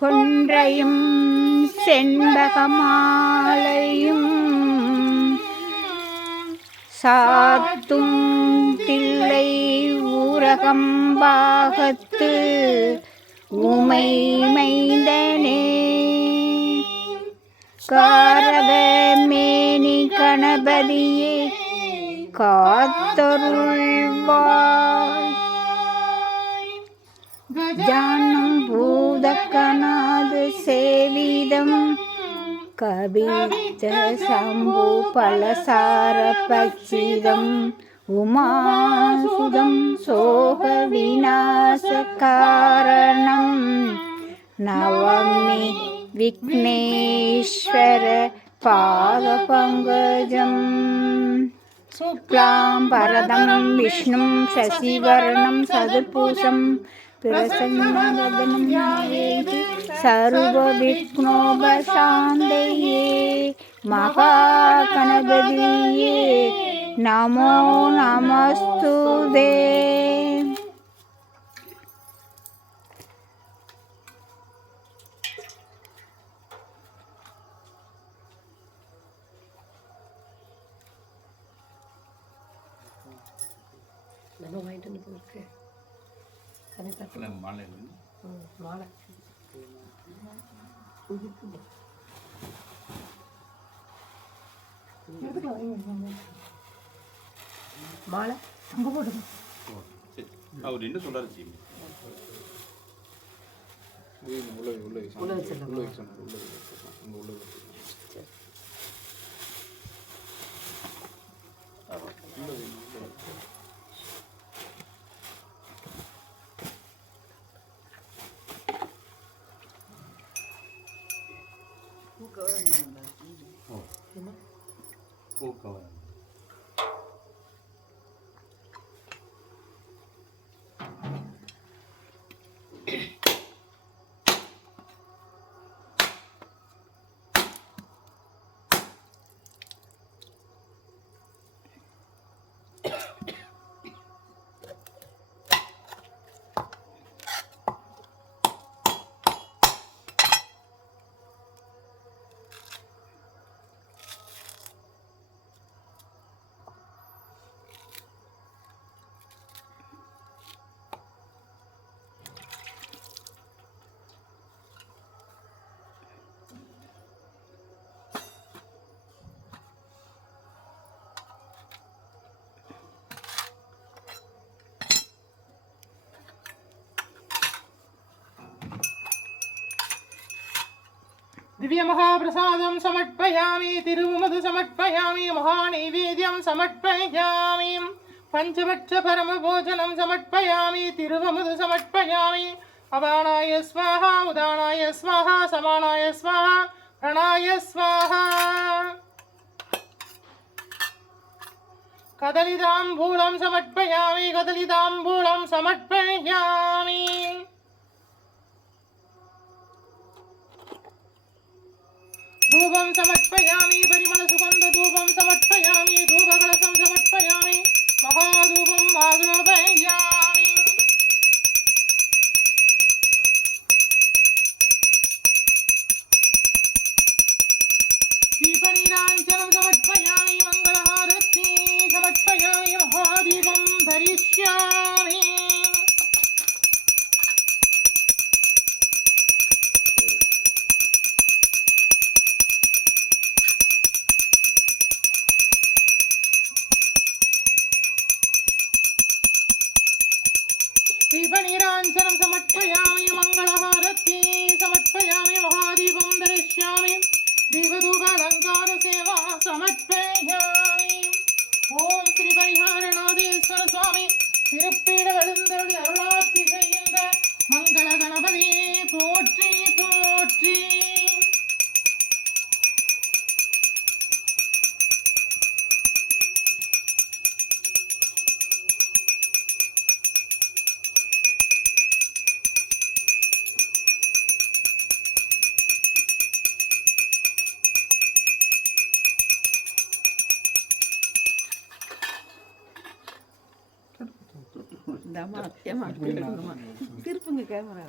கொன்றையும் செண்பகமாலையும் சாத்தும் தில்லை ஊரகம்பாகத்து உமை மைந்தனே காரவ மேனி கணபதியே காத்தருள்வாய் ஜானம் பூதக்கநாது சேவிதம் கவித சம்பு பலசார பச்சிதம் உமாசுதம் சோக விநாச காரணம் நவமி விக்னேஸ்வர பாத பங்கஜம் சுக்லாம் பரதம் விஷ்ணும் சசிவர்ணம் சதுர்பூஷம் பிரசன்னவதனம் சர்வவிக்னோபசாந்தயே மகாகணபதியே நமோ நமஸ்துதே. மாலை மாலை அங்க போடுங்க. அவர் என்ன சொல்றாரு दिव्य महाप्रसादं समर्पयामि तिरुमधु समर्पयामि महानैवेद्यं समर्पयामि पंचभक्ष परम भोजनं समर्पयामि तिरुमधु समर्पयामि अवाणाय स्वाहा उदानाय स्वाहा समानाय स्वाहा प्रणाय स्वाहा कदलीताम्बूलं समर्पयामि कदलीताम्बूलं समर्पयामि धूपं समर्पयामि परिमल सुगंध धूपं समर्पयामि धूपकलशं समर्पयामि महाधूपं आग्रापयामि दीपनीराञ्जनं समर्पयामि मंगलहारति समर्पयामि महादीपं धरिष्यामि दीपनीराञ्जनं समर्पयामि मंगलहारति समर्पयामि महादीपं दरिष्यामि दीपधूपालङ्कारसेवा समर्पयामि ओम श्री परिहारनाथेश्वर स्वामी திருப்பீடவெழுந்தருளி அருளாட்சி செய்கின்ற மங்கள கணபதியே போற்றி போற்றி. திருப்புங்க கேமரா.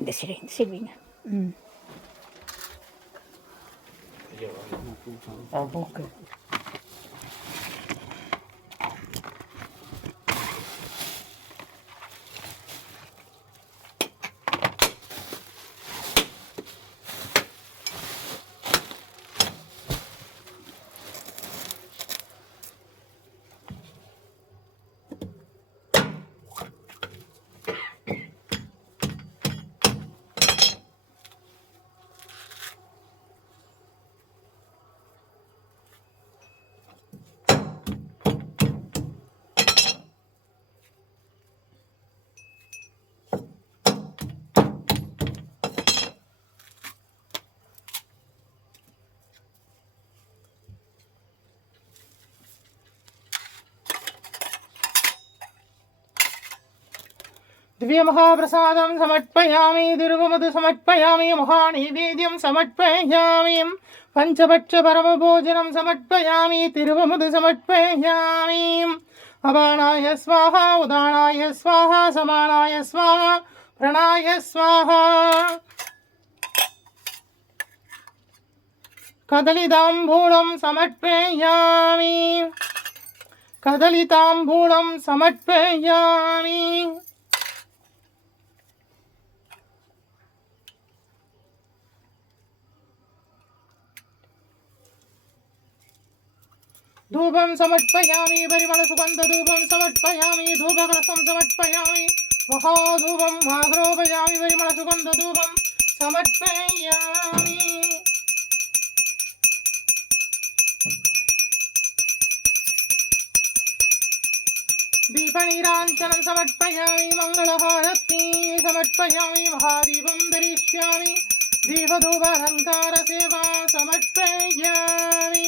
இந்த சைடு வைங்க. ம். ஓகே. दिव्य महाप्रसादं समर्पयामि तिरुवमधु समर्पयामि महानैवेद्यं समर्पयामि पंचभक्ष परमभोजनं समर्पयामि तिरुवमधु समर्पयामि अपानाय स्वाहा उदानाय स्वाहा समानाय स्वाहा प्रणाय स्वाहा कदलिताम्बूलं समर्पयामि कदलिताम्बूलं समर्पयामि धूपं समर्पयामि परिमलसुगन्धधूपं समर्पयामि धूपकलशं समर्पयामि महाधूपं आग्रोपयामि परिमलसुगन्धधूपं समर्पयामि दीपनीराञ्जनं समर्पयामि मङ्गलहारति समर्पयामि महादीपं धरिष्यामि दीपधूपालङ्कारसेवा समर्पयामि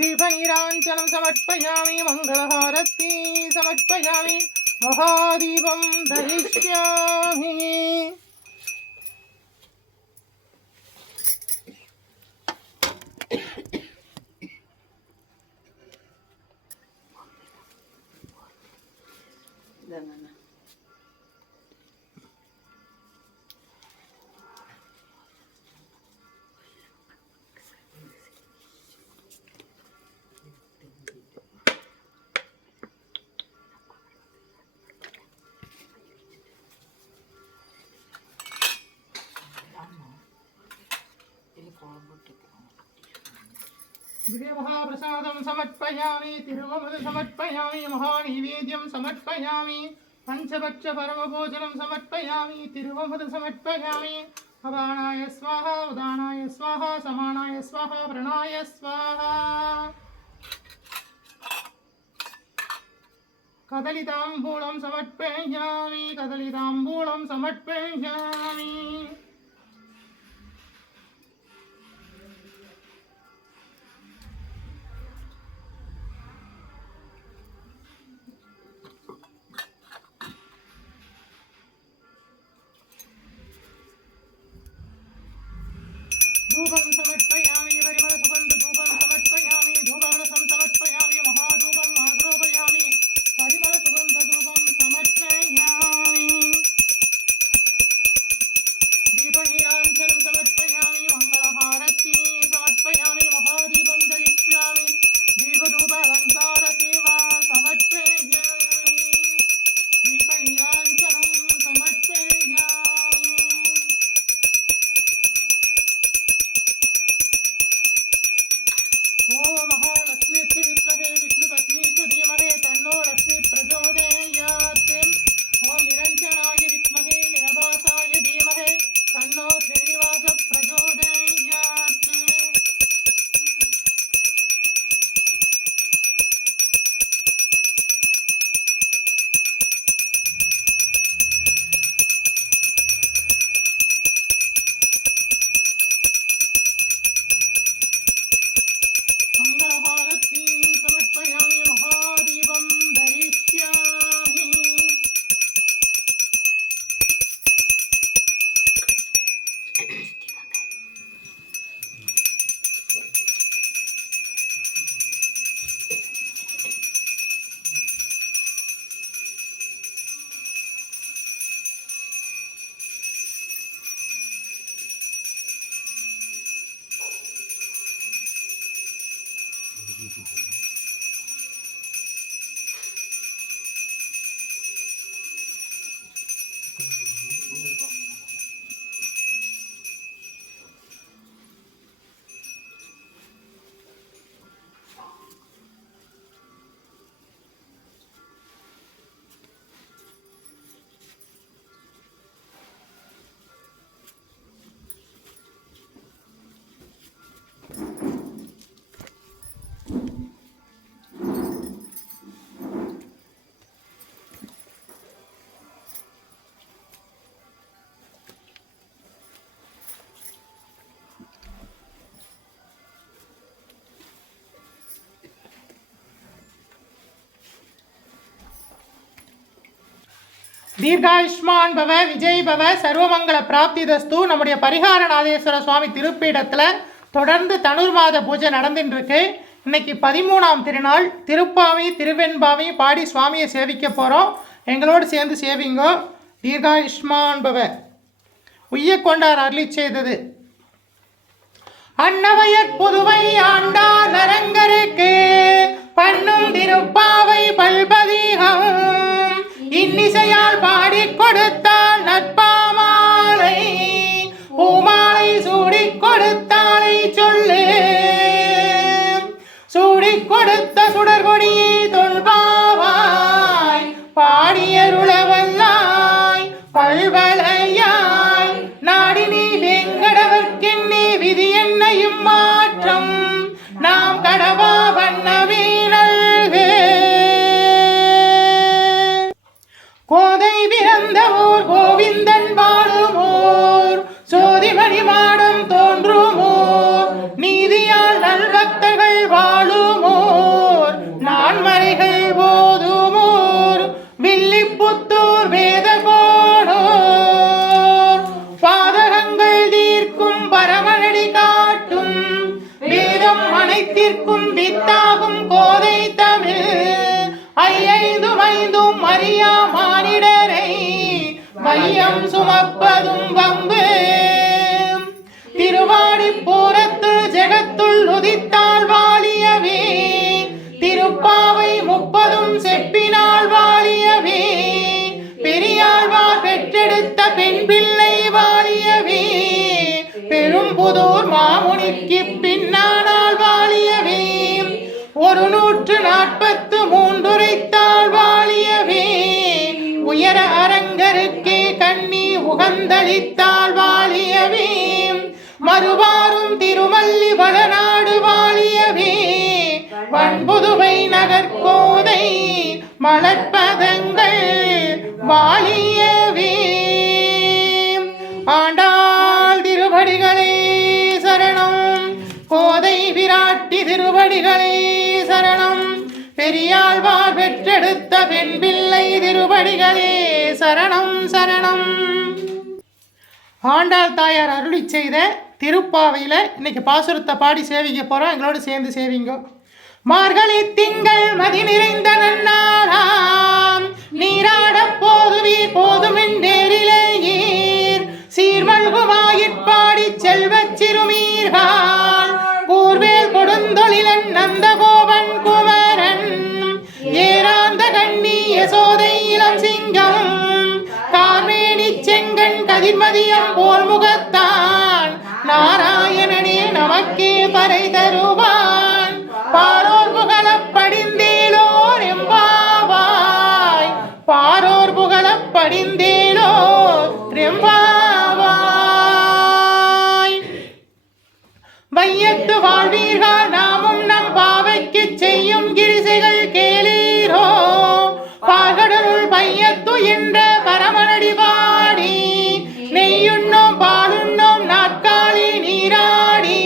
दीपनीराञ्जनं समर्पयामि मङ्गलहारति समर्पयामि महादीपं दरिष्यामि दिव्य महाप्रसादं समर्पयामि तिरुवमधु समर्पयामि महानैवेद्यं समर्पयामि पंचभक्ष परमभोजनं समर्पयामि तिरुवमधु समर्पयामि अपानाय स्वाहा उदानाय स्वाहा समानाय स्वाहा प्रणाय स्वाहा कदलिताम्बूलं समर्पयामि कदलिताम्बूलं समर्पयामि धूपं समर्पयामि परिमलसुगन्धधूपं समर्पयामि धूपकलशं समर्पयामि महाधूपम् आग्रोपयामि परिमलसुगन्धधूपं समर्पयामि தீர்காயுஷ்மான் பவ விஜய் பவ சர்வமங்கல பிராப்திதஸ்து. நம்முடைய பரிகாரநாதேஸ்வர சுவாமி திருப்பீடத்தில் தொடர்ந்து தனுர் மாத பூஜை நடந்துட்டு இருக்கு. இன்னைக்கு 13ஆம் திருநாள். திருப்பாவை திருவெண்பாவை பாடி சுவாமியை சேவிக்க போகிறோம். எங்களோடு சேர்ந்து சேவிங்கோ. தீர்காயுஷ்மான் பவ. உய்ய கொண்டார் அருளி செய்தது. அன்னவயற் புதுவை ஆண்டார் நரங்கருக்கு பண்ணும் திருப்பாவை பல்பதிகம் இன்னிசையால் பாடி கொடுத்தால் நட்பாமாலை பூமாலை சூடி கொடுத்தாலை சொல்லு சூடி கொடுத்த சுடர்கொடியை தொல்பாவாய் பாடியருளவல்லாய் பல்வளையாய் நாடினி வெங்கடவர்க்கென்னே விதி என்னையும் மாற்றம் நாம் கடவா வண்ண வீணல்கு கோதை பிறந்த ஊர் கோவிந்தன் வாழுமோர் சோதிமணி மாடம் தோன்றுமோர் நீதியால் நல்பக்தர்கள் வாழுமோர் நான்மறைகள் போதுமோர் வில்லிபுத்தூர் வேத கோணோர் பாதகங்கள் தீர்க்கும் பரமனடி காட்டும் வேதம் அனைத்திற்கும் வித்தாகும் கோதை தமிழ் ஐந்தும் ஐந்தும் அறியா மானிடரை மையம் சுமப்பதும் வம்பு திருவாடிப்பூரத்து ஜெகத்துள் உதித்தாள் வாழியவே திருப்பாவை 30 செப்பினாள் வாழியவே பெரியாழ்வார் பெற்றெடுத்த பெண் பிள்ளை வாழியவே பெரும்புதூர் மாமுனிக்கு பின்னானால் வாழியவே 143 உரைத்தாள் வாழியவே உயர அரங்கருக்கே கண்ணி உகந்தளித்தாள் வாழியவே மறுவாரும் திருமல்லி வளநாடு வாழியவே வன்புதுவை நகர்கோதை மலர்பதங்கள் வாழியவே ஆண்டாள் திருவடிகளே சரணம் கோதை விராட்டி திருவடிகளே சரணம் பெரியாழ்வார் பெற்றெடுத்த பெண் பிள்ளை திருவடிகளே சரணம் சரணம். ஆண்டாள் தாயார் அருளி செய்த திருப்பாவையில் இன்னைக்கு பாசுரத்தை பாடி சேவிக்க போகிறோம். எங்களோடு சேர்ந்து சேவிங்க. மார்கழி திங்கள் மதி நிறைந்த நன்னாளாம் நீராட போதுவீர் போதுமென்றேரிலேயீர் சீர்மல்குமாயிற்பாடி செல்வச் சிறுமீர்கள் கூர்வேல் கொடுந்தொழிலன் நந்தகோபன் குமரன் ஏராந்த கண்ணி யசோதை இளம் சிங்கம் கார்மேனி செங்கன் கதிர்மதியம் போல் முகத்தான் நாராயணனே நமக்கே பறை தருவான் பாரோர் புகழப் படிந்தேலோர் எம்பாவாய் பாரோர் புகழப் படிந்தேலோர் எம்பாவாய். வையத்து வாழ்வீர்கள் நாமும் நம் பாவைக்கு செய்யும் கிரிசைகள் கேளீரோ பாகடலுள் பையத்து என்ற பரமனடி பாடி நெய்யுண்ணோம் பாலுண்ணோம் நாட்காலி நீராடி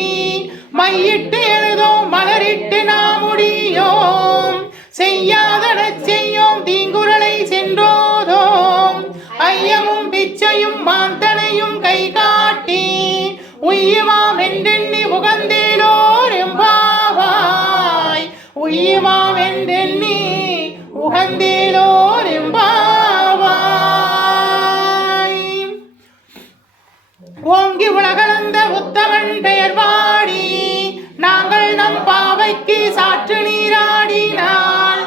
மையிட்டு எழுதோம் மலரிட்டு நாமுடியோம் செய்யாதன செய்யோம் தீங்குறளை சென்றோதோம் ஐயமும் பிச்சையும் மாந்தனையும் கை காட்டி உய்யுமாம் என்றெண்ணி உகந்தேலோர் எம்பாவாய் உய்யுமாம் என்றெண்ணி உகந்தேலோர் எம்பாவாய். ஓங்கி உலகளந்த உத்தமன் பெயர் பாடி நாங்கள் நம் பாவைக்கு சாற்று நீராடினால்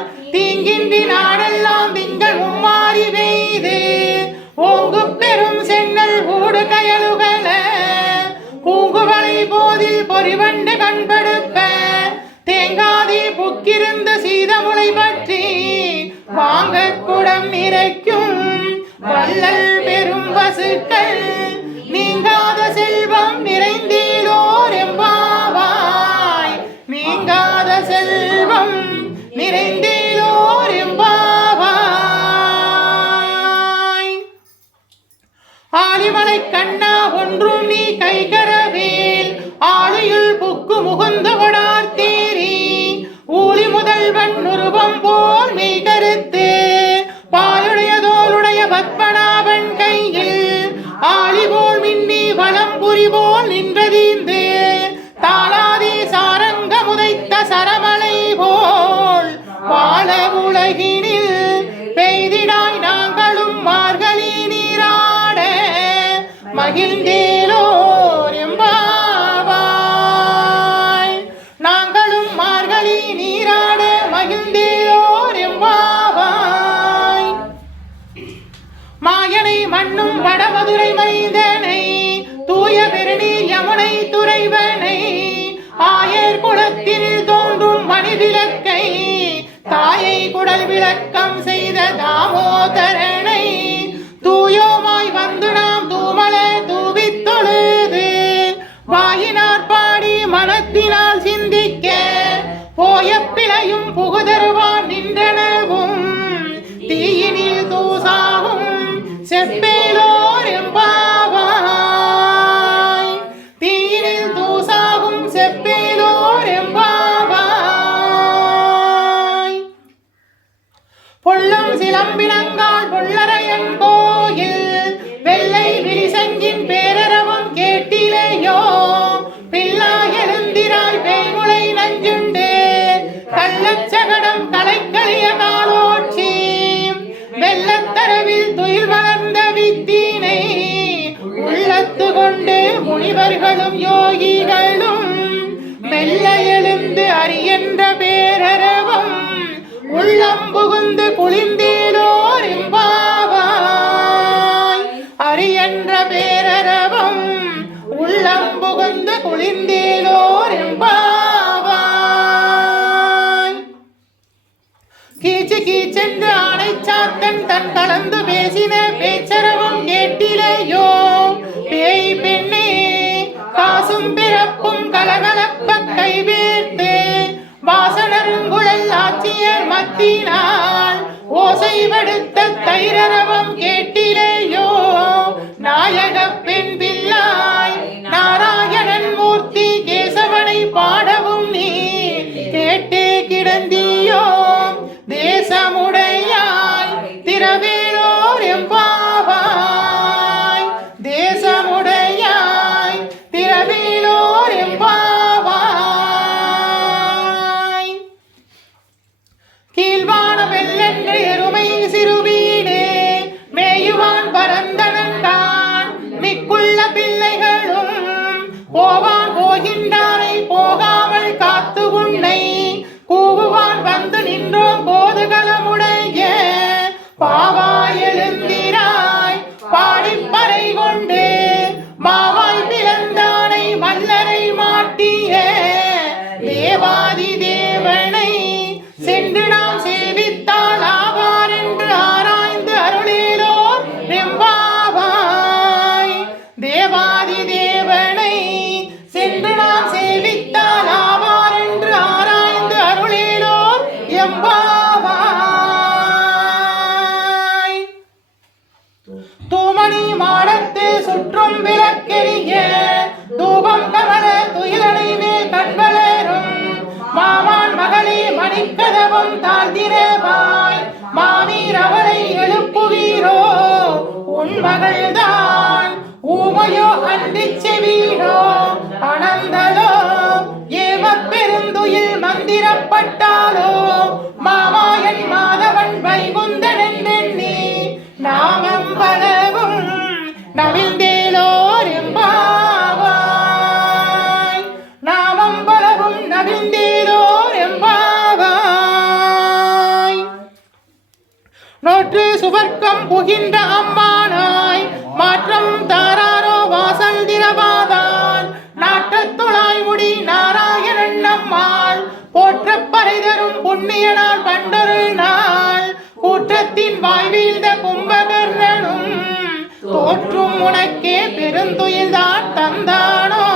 உலகினில் பெய்திடாய் நாங்களும் மார்கழி நீராட மகிழ்ந்தேலோர் எம்பாவாய். நாங்களும் மார்கழி நீராட மகிழ்ந்தேலோர் எம்பாவாய். மாயனை மண்ணும் வடமதுரை மைந்தனை தூய பெருநீர் யமுனை துறைவனை ஆயர் குலத்தில் தோன்றும் மணிவிளக்கை தாயை குடல் விளக்கம் செய்த தாமோதரனை தூயோமாய் வந்து நாம் தூமல தூவித் தொழுது வாயினார் பாடி மனத்தினால் சிந்திக்க போய பிழையும் புகுதருவான் நின்றனவும் தீயினில் தூசாவும் செப்பேலோர் எம்பாவாய். தீயினில் தூசாவும் செப்பேலோர் எம்பாவாய். பொல்லும் சிலம்பினங்கால் பொல்லரையன் கோயில் வெள்ளை விரிசங்கின் பேரரவம் கேட்டிலேயோ பிள்ளா எழுந்திராய் பேய்முளை நஞ்சுண்டு கள்ளச்சகடம் கலைக்கலிய காலோட்சி வெள்ளத்தரவில் துயில் வளர்ந்த வித்தினை உள்ளத்து கொண்டு முனிவர்களும் யோகிகளும் மெல்ல எழுந்து அரியன்ற பேரரவம் உள்ளம் புகுந்து குளிர்ந்தேலோர் எம்பாவாய். அரியன்ற பேரரவம் உள்ளம் புகுந்து குளிர்ந்தேலோர் எம்பாவாய். கீச்சு கீச்சென்று ஆணை சாத்தன் தன் கலந்து பேசின பேச்சரவம் கேட்டிலேயோ பேய் பெண்ணே காசும் பிறப்பும் கலகலப்ப கைவேர்த்து வாசனருங்குழல் ஆட்சியர் மத்தினால் ஓசை வடுத்த தைரரவம் கேட்டிலேயோ நாயக பெண் பிள்ளாய் நாராயணன் மூர்த்தி கேசவனை பாடவும் நீ கேட்டே கிடந்தியோ தேசமுடையாய் திரவேலோர் எம்பாவாய். தேசமுடையாய் திரவேலோர் எம்பாவாய். கீழ்வான வெள்ளென்ற எருமை சிறுவீடு மேயுவான் பரந்தனன்தான் மிக்குள்ள பிள்ளைகளும் போவான் போகின்றாரை போகாமல் காத்து உன்னை கூவுவான் வந்து நின்றோம் போதுகளமுடைய பாவாய் எழுந்திராய் பாடிப்பறை கொண்டு மாவாய் பிளந்தானை மல்லரை மாட்டிய தேவாதி தேவனை சென்று நாம் சேவித்தால் ஆவார் என்று ஆராய்ந்து அருளேலோர் எம்பாவாய். தேவாதி தேவனை சென்று நாம் சேவித்தால் ஆவார் என்று ஆராய்ந்து அருளேலோர் எம்பாவாய். தூமணி மாடத்து சுற்றும் விளக்கெரிய தூபம் கமல துயிலனை மேல் கண்வளரும் மாமான் மகளே மணிக்கதவம் தாழ்த்திரவாய் மாவீர் அவளை எழுப்புவீரோ உன் மகள்தான் ஊமையோ அண்டிச் செவீடோ அனந்தலோ ஏவ பெருந்துயில் மந்திரப்பட்டாலோ மாமாயன் மாதவன் வைகுந்தன் என்றெண்ணி நாமம் பலவும் நவிழ்ந்தேலோர் எம்பாவாய். நாமம் பலவும் நவிழ்ந்தேலோர் எம்பாவாய். நோற்று சுவர்க்கம் புகின்ற அம்மானாய் மாற்றம் தாராரோ வாசல் திரவாதான் நாட்டத்துழாய் முடி நாராயணன் நம்மால் போற்ற பறைதரும் புண்ணியனால் பண்டொரு நாள் கூற்றத்தின் வாய்வீழ்ந்த கும்பகர்ணனும் தோற்றும் உனக்கே பெருந்துயில்தான் தந்தானோ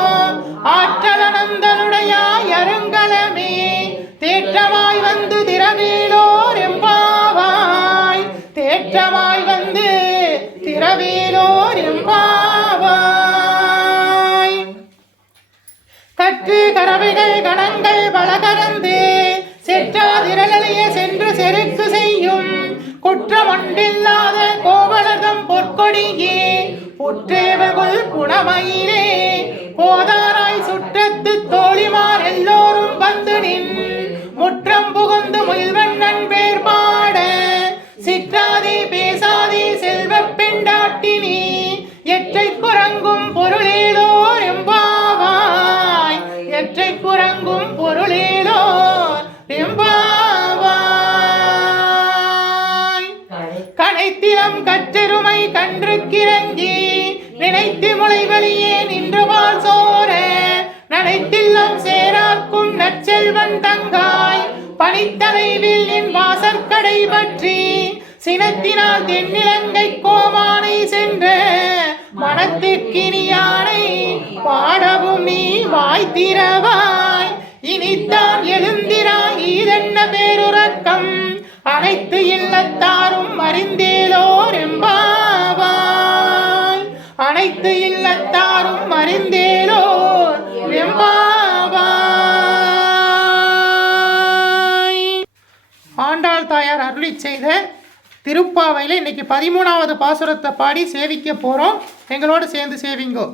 ஆற்றலனந்தனுடையாய் அருங்கலமே தேற்றமாய் வந்து திரவேலோர் எம்பாவாய். தேற்றமாய் வந்து திரவேலோர் எம்பாவாய். கற்று கரவைகள் கணங்கள் பலகரந்து செற்றாதிரளிய சென்று செருக்கு செய்யும் குற்றமொன்றில்லாத கோவலகம் பொற்கொடியே புற்றேவர்கள் புனமயிலே போதாராய் சுற்றத்து தோழிமார் எல்லோரும் வந்து நின் முற்றம் புகுந்து முயல்வண்ணன் பேர் பாட நித்தம் கற்றெருமை கன்று கிறங்கி நினைத்து முளைவழியே நின்று வாழ் சோர நனைத்தில்லம் சேராக்கும் நற்செல்வன் தங்காய் பனித்தலைவில் என் வாசற்கடை பற்றி சினத்தினால் தென்னிலங்கை கோமானை சென்ற மனத்திற்கினியானை பாடவும் நீ வாய்த்திரவாய் இனித்தான் எழுந்திராய் இதென்ன பேருறக்கம் அனைத்து இல்லத்தாரும் அறிந்தேலோர் எம்பாவாய் அனைத்து இல்லத்தாரும் அறிந்தேலோர் எம்பாவாய். ஆண்டாள் தாயார் அருளி செய்த திருப்பாவையில் இன்னைக்கு 13வது பாசுரத்தை பாடி சேவிக்க போகிறோம். எங்களோடு சேர்ந்து சேவிங்கோ.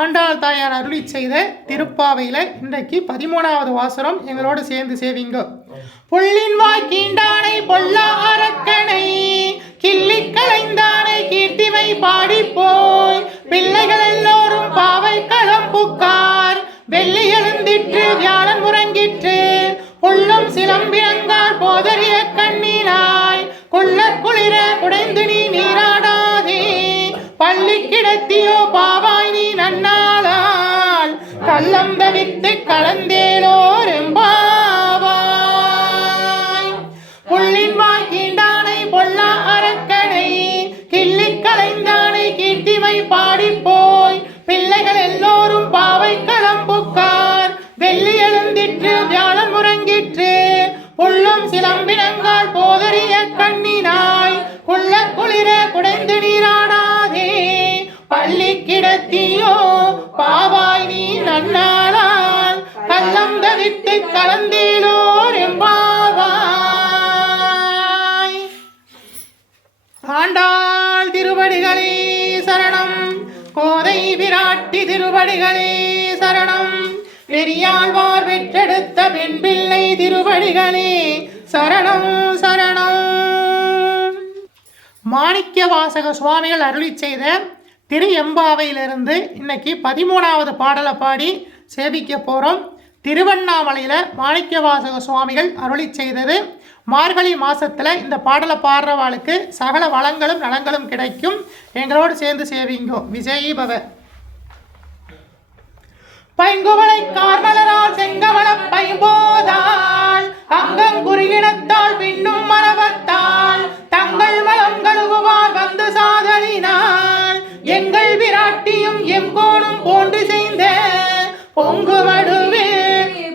ஆண்டாள் தாயார் அருளி செய்த திருப்பாவையில் இன்றைக்கு 13வது பாசுரம். எங்களோடு சேர்ந்து சேவிங்கோ. புள்ளின் வாய் கீண்டானை பொல்லா அரக்கனை கிள்ளி களைந்தானை கீர்த்திமை பாடிப்போய் பிள்ளைகள் எல்லோரும் பாவை களம் புக்கார் வெள்ளி எழுந்திற்று வியாழன் முறங்கிற்று உள்ளம் சிலம்பினங்கால் போதறிய கண்ணினாய் குள்ள குளிர குடைந்து நீ நீராடாதே பள்ளி கிடத்தியோ பாவாய் நீ நன்னாளால் கள்ளம் தவித்து கலந்தேலோர் எம்பாவாய். புள்ளின் வாய் கீண்டானை பொல்லா அரக்கனை கிள்ளி களைந்தானை கீர்த்திமை பாடிப்போய் பிள்ளைகள் எல்லோரும் பாவை களம் புக்கார் வெள்ளி எழுந்திற்று வியாழன் முறங்கிற்று உள்ளம் சிலம்பினங்கால் போதறிய கண்ணினாய் குள்ள குளிர குடைந்து நீராடாதே பள்ளி கிடத்தியோ பாவாய் நீ நன்னாளால் கள்ளம் தவித்து கலந்தேலோர் எம்பாவாய். ஆண்டாள் திருவடிகளே சரணம். கோதை விராட்டி திருவடிகளே சரணம். பெரியாழ்வார் பெற்றெடுத்த பெண் பிள்ளை திருவடிகளே சரணம் சரணம். மாணிக்க வாசக சுவாமிகள் அருளி செய்த திரு எம்பாவையிலிருந்து இன்னைக்கு 13வது பாடலை பாடி சேவிக்க போகிறோம். திருவண்ணாமலையில் மாணிக்க வாசக சுவாமிகள் அருளி செய்தது. மார்கழி மாதத்தில் இந்த பாடலை பாடுறவாளுக்கு சகல வளங்களும் நலங்களும் கிடைக்கும். எங்களோடு சேர்ந்து சேவிங்கோ. விஜயி பவ. பைங்குவளை கார்மலரால் செங்கவள பைம்போதால் அங்கங்குறியினத்தால் பின்னும் மரபத்தால் தங்கள் வளம் கழுவுவார் வந்து சாதலினால் எங்கள் விராட்டியும் எங்கோனும் போன்று செய்த பொங்கு வடுவே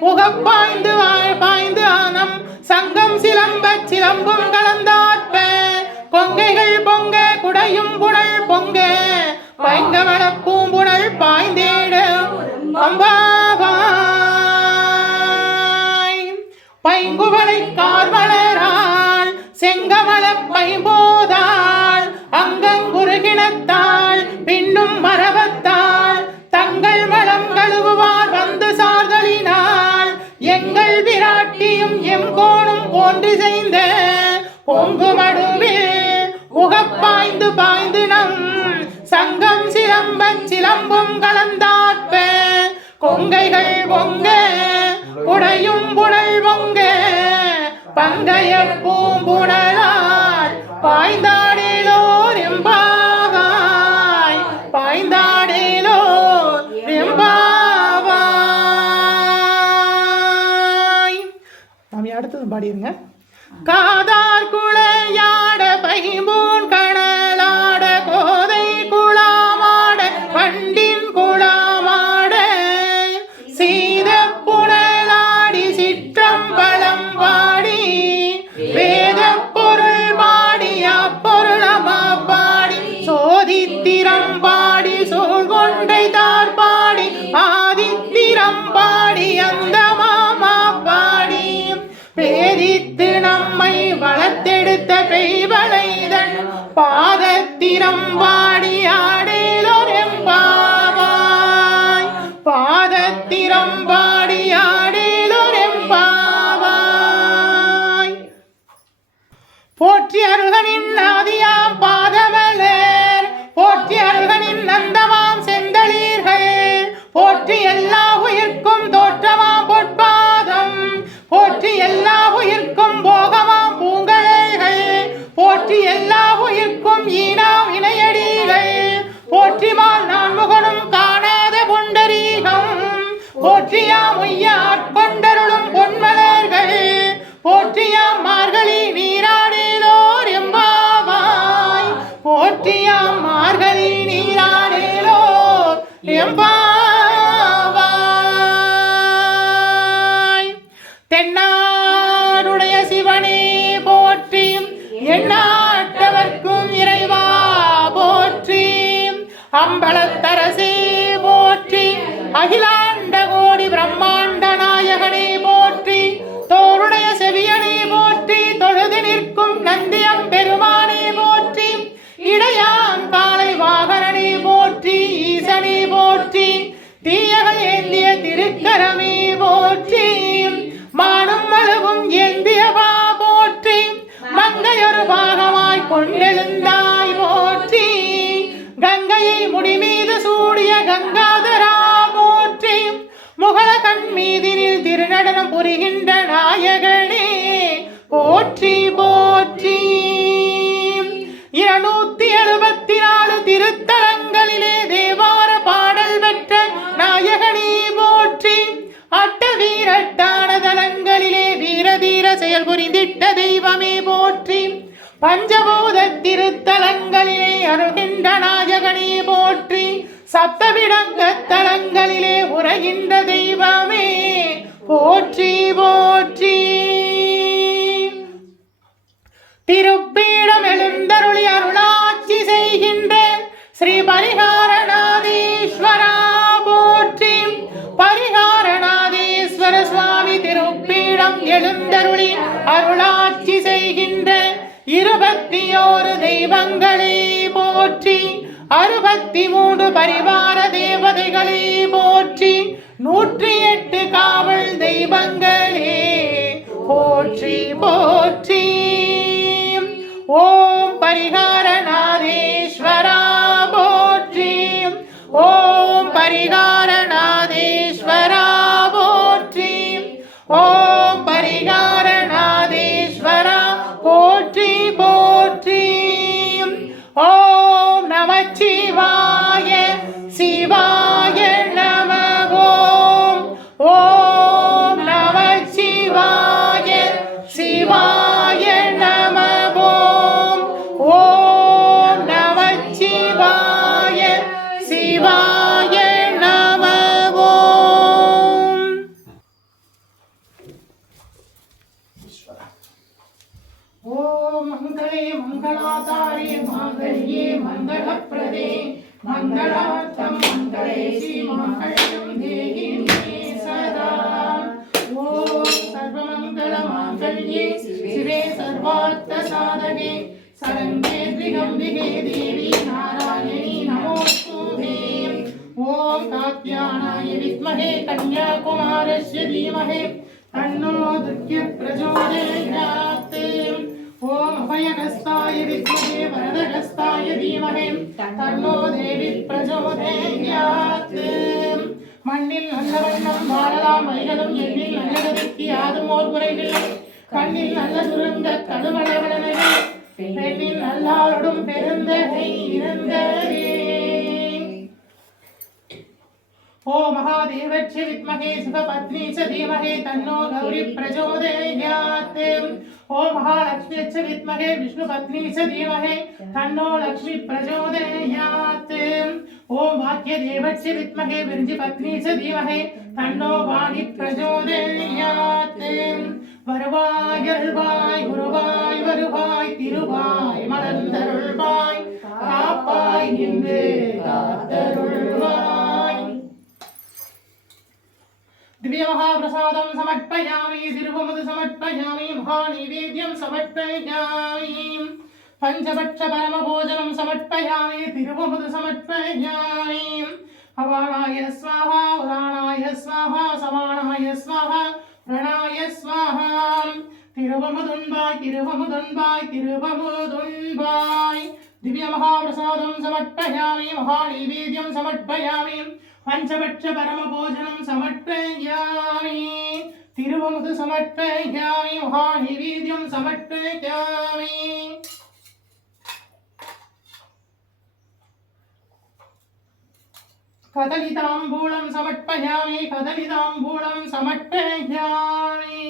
புகப்பாய்ந்து பாய்ந்து ஆனம் சங்கம் சிலம்ப சிலம்பும் கலந்தாற்ப கொங்கைகள் பொங்க குடையும் புனல் பொங்க பைங்கவள பூம்புணல் பாய்ந்தேட அம்பாவாய். பைங்குவளை கார்மலரால் செங்கமல பைம்போதால் அங்கங்குருகினத்தால் பின்னும் மரபத்தால் தங்கள் வளம் கழுவுவார் வந்து சார்தலினால் எங்கள் விராட்டியும் எங்கோனும் போன்று செய்த பொங்கு மடுவில் உகப்பாய்ந்து பாய்ந்து நம் சங்கம் சிலம்ப சிலம்பும் கலந்தாற்ப கொங்கைகள் பொங்க உடையும் புனல் பொங்க பங்கைய பூம்புணலால் பாய்ந்தாடேலோர் எம்பாவாய் பாய்ந்தாடேலோர் எம்பாவாய். நாம் அடுத்தது பாடிருங்க. காதார் குளையாட பைம்பூன் கணலாட கோதை குளாமாட பண்டின் குளாமாட சீத புனலாடி சிற்றம்பலம் பாடி வேத பொருள் பாடி அப்பொருளமா பாடி சோதித்திரம் பாடி சோழ்கொண்டை தார் பாடி ஆதித்திரம் பாடி அந்த மாமா பாடி பேதித்து நம்மை வளர்த்தெடுத்த பெய்வளைதன் பாதத்திரம் பாடி ஆடேலோர் எம்பாவாய் பாதத்திரம் பாடி ஆடேலோர் எம்பாவாய். போற்றி அருகனின் ஆதியாம் பாதமலர் போற்றி அருகனின் நந்தமாம் செந்தளீர்கள் போற்றி எல்லா உயிர்க்கும் தோற்றமாம் பொற்பாதம் போற்றி எல்லா உயிர்க்கும் போகமாம் பூங்கழல்கள் போற்றி எல்லா உயிர் போற்றியாம் ஒய்யாட்கொண்டருளும் பொன்மலர்கள் போற்றியாம் மார்கழி நீராடேலோர் எம்பாவாய் போற்றியாம் மார்கழி நீராடேலோர் எம்பாவாய் தென்னாடுடைய சிவனே போற்றி எந்நாட்டவர்க்கும் இறைவா போற்றி அம்பலத்தரசே போற்றி அகிலாண்ட கோடி பிரம்மாண்ட நாயகனே போற்றி தோருடைய செவியனே போற்றி தொழுது நிற்கும் நந்தியம் பெருமானே போற்றி இடையான் காலை வாகனனே போற்றி ஈசனே போற்றி தீயக ஏந்திய திருக்கரமே போற்றி மானும் மழுவும் ஏந்தியவா போற்றி மங்கையொரு பாகமாய் கொண்டெழுந்தாய் போற்றி கங்கையை முடிமீது சூடிய கங்காதரா போற்றி முகல கண் மீதினில் திருநடனம் புரிகின்ற நாயகனே போற்றி போற்றி 274 திருத்தலங்களிலே தேவார பாடல் பெற்ற நாயகனே போற்றி அட்ட வீரட்டான தலங்களிலே வீரதீர செயல் புரிந்திட்ட தெய்வமே போற்றி பஞ்சபூத திருத்தலங்களிலே அருகின்ற நாயகனே போற்றி சப்தவிடங்க தலங்களிலே உரைகின்ற தெய்வமே போற்றி போற்றி திருப்பீடம் எழுந்தருளி அருளாட்சி செய்கின்ற ஸ்ரீ பரிகாரநாதீஸ்வரா போற்றி பரிகாரநாதீஸ்வர சுவாமி திருப்பீடம் எழுந்தருளி அருளாட்சி செய்கின்ற 21 தெய்வங்களே போற்றி 63 பரிவார தேவதைகளே போற்றி 108 காவல் தெய்வங்களே போற்றி போற்றி ஓம் பரிகாரநாதேஸ்வரா போற்றி ஓம் பரிகாரநாதேஸ்வரா போற்றி ஓம் பரிகாரநாதேஸ்வரா போற்றி போற்றி ஓம் நமச்சிவாய சிவாய நம ஓம் ஓம் நமச்சிவாய சிவாய நம ஓம் ஓம் நமச்சிவாய சிவாய நம ஓம் ஓம் மங்களே மங்களாதாரே மாங்கல்யே மங்களப்ரதே மங்களார்த்தம் மங்களே ஸ்ரீமங்கலம் தேகி மே சதா ஓம் சர்வமங்கள மாங்கல்யே சிவே சர்வார்த்த சாதகே சரண்யே திகம்பிகே தேவி நாராயணி நமோஸ்துதே ஓம் காத்யாயனாய வித்மஹே கன்யாகுமாரஸ்ய தீமஹே தன்னோ துர்க்ய பிரச்சோதயாத் ஓம் அபயகஸ்தாய வித்மஹே வரதகஸ்தாய தீமஹே தன்னோ தேவி பிரச்சோதயாத் மண்ணில் நல்ல வண்ணம் வாழலாம் வைகளும் எண்ணில் நல்லதற்கு யாதும் ஓர் குறைவில்லை கண்ணில் நல்ல சுருங்க கடுமளவளனை பெண்ணில் நல்லாருடும் பெருந்தகை இருந்ததே ஓ மகாதேவச்ய வித்மஹே சுகபத்னி ச தீமஹே தன்னோ கௌரி பிரச்சோதயாத் ஓ மகாலக்ஷ்மியச்ச வித்மஹே விஷ்ணுபத்னி ச தீமஹே தன்னோ லக்ஷ்மி பிரச்சோதயாத் ஓம் வாக்கியதேவச்ய வித்மஹே விருஞ்சிபத்னி ச தீமஹே தன்னோ வாணி பிரச்சோதயாத் வருவாய் அருள்வாய் குருவாய் வருவாய் திருவாய் மலர்ந்தருள்வாய் காப்பாய் நின்று காத்தருள்வாய் दिव्य महाप्रसादं समर्पयामि तिरुवमुद समर्पयामि महानैवेद्यं समर्पयामि पंचभक्ष परमभोजनं समर्पयामि तिरुवमुद समर्पयामि अवाणाय स्वाहा उदानाय स्वाहा समानाय स्वाहा प्रणाय स्वाहा तिरुवमुदुन्बाय तिरुवमुदुन्बाय तिरुवमुदुन्बाय दिव्य महाप्रसादं समर्पयामि महानैवेद्यं समर्पयामि पंचभक्ष परमभोजनं समर्पयामि तिरुवमुद समर्पयामि महानैवेद्यं समर्पयामि कदलिताम्बूलं समर्पयामि कदलिताम्बूलं समर्पयामि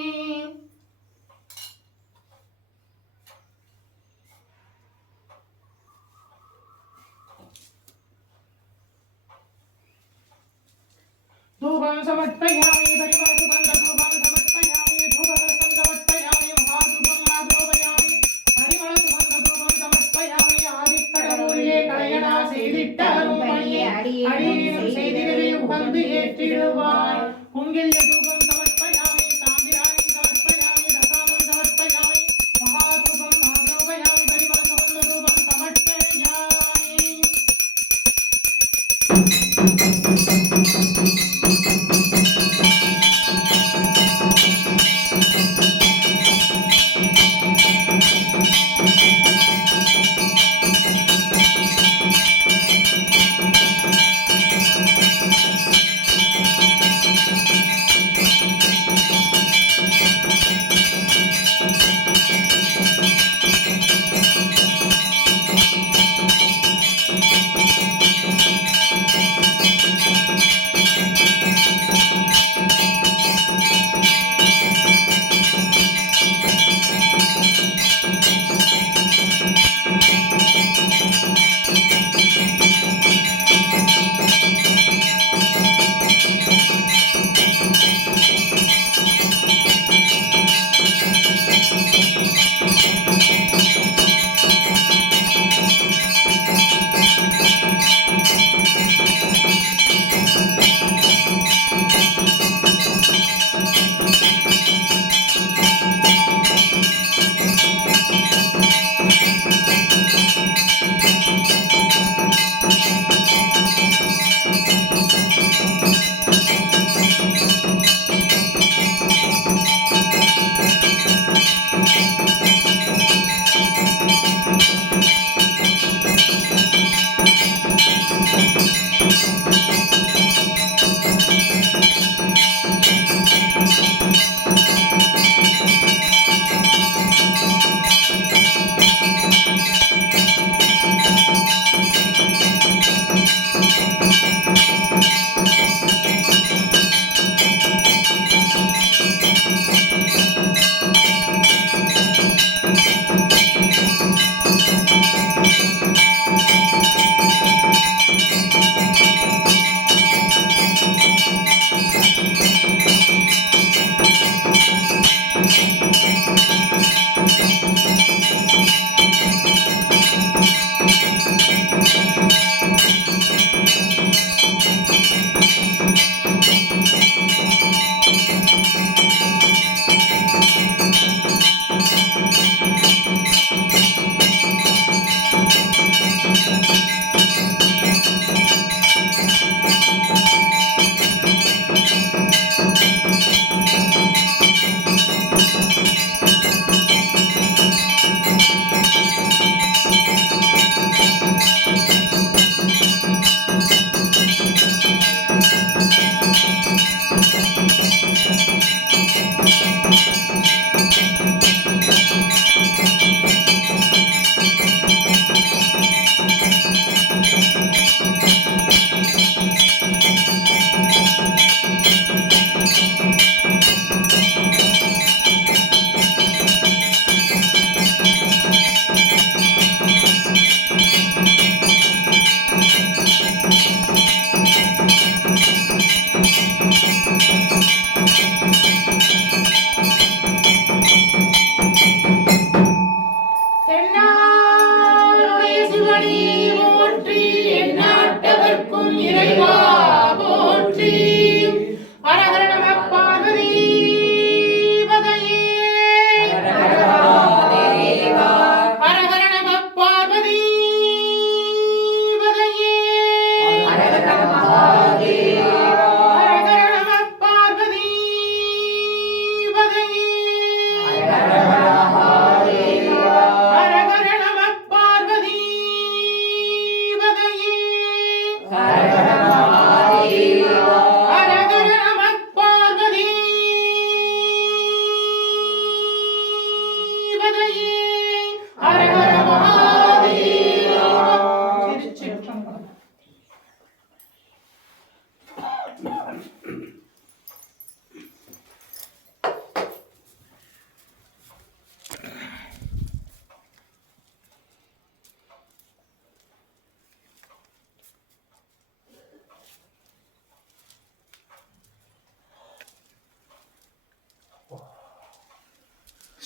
धूपं समर्पयामि परिमलसुगन्धधूपं समर्पयामि धूपरसं समर्पयामि महाधूपं आरोपयामि परिमलसुगन्धधूपं समर्पयामि आदिकडमूले कलयना செய்திட்ட அருள்மணியே அடியேனும் செய்திடுவே உகந்து ஏற்றிடுவாய் குங்கில்ய தூபம் समर्पयामि சாம்பிராணி समर्पयामि ரசாமம் समर्पयामि महाधूपं आरोपयामि परिमलसुगन्धधूपं समर्पयामि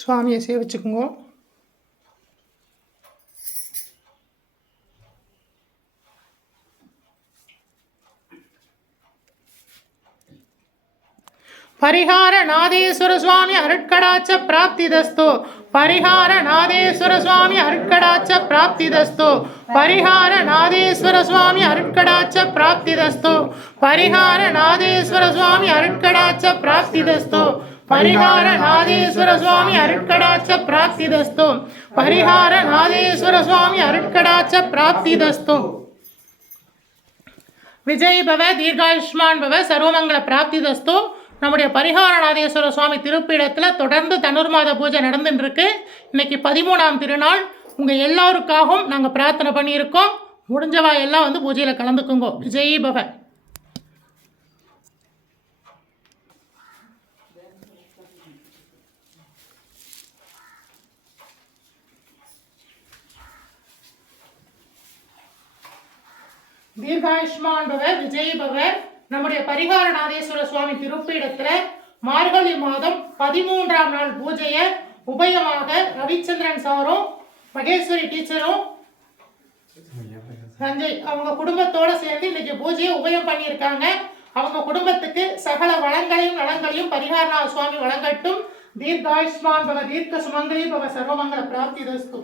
சுவாமியை சேவிச்சுக்குங்க. பரிகார நாதேஸ்வர சுவாமி அருட்கடாட்ச பிராப்திதஸ்து. பரிகார நாதேஸ்வர சுவாமி அருட்கடாட்ச பிராப்திதஸ்து. பரிகார நாதேஸ்வர சுவாமி அருட்கடாட்ச பிராப்திதஸ்து. பரிகார நாதேஸ்வர சுவாமி அருட்கடாட்ச பிராப்திதஸ்து. பரிகார நாதேஸ்வர சுவாமி அருட்கடாட்ச பிராப்திதஸ்து. பரிகார நாதேஸ்வர சுவாமி அருட்கடாட்ச பிராப்திதஸ்து. விஜய் பவ, தீர்காயுஷ்மான் பவ, சர்வமங்கல பிராப்திதஸ்து. நம்முடைய பரிகாரநாதேஸ்வர சுவாமி திருப்பீடத்தில் தொடர்ந்து தனுர்மாத பூஜை நடந்துட்டு இருக்கு. இன்னைக்கு 13ஆம் திருநாள். உங்கள் எல்லாருக்காகவும் நாங்கள் பிரார்த்தனை பண்ணியிருக்கோம். முடிஞ்சவா எல்லாம் வந்து பூஜையில் கலந்துக்குங்கோ. விஜய் பவ. தீர்காயுஷ்மான் பவ, விஜய் பவ. நம்முடைய பரிகாரநாதேஸ்வர சுவாமி திருப்பீடத்தில் மார்கழி மாதம் 13ஆம் நாள் பூஜையை உபயமாக ரவிச்சந்திரன் சாரும் மகேஸ்வரி டீச்சரும் சஞ்சய் அவங்க குடும்பத்தோடு சேர்ந்து இன்னைக்கு பூஜையை உபயம் பண்ணியிருக்காங்க. அவங்க குடும்பத்துக்கு சகல வளங்களையும் நலங்களையும் பரிகாரநாத சுவாமி வழங்கட்டும். தீர்காயுஷ்மான் பவ, தீர்க்க சுமங்கலி பவ, சர்வமங்கல பிராப்திதஸ்து.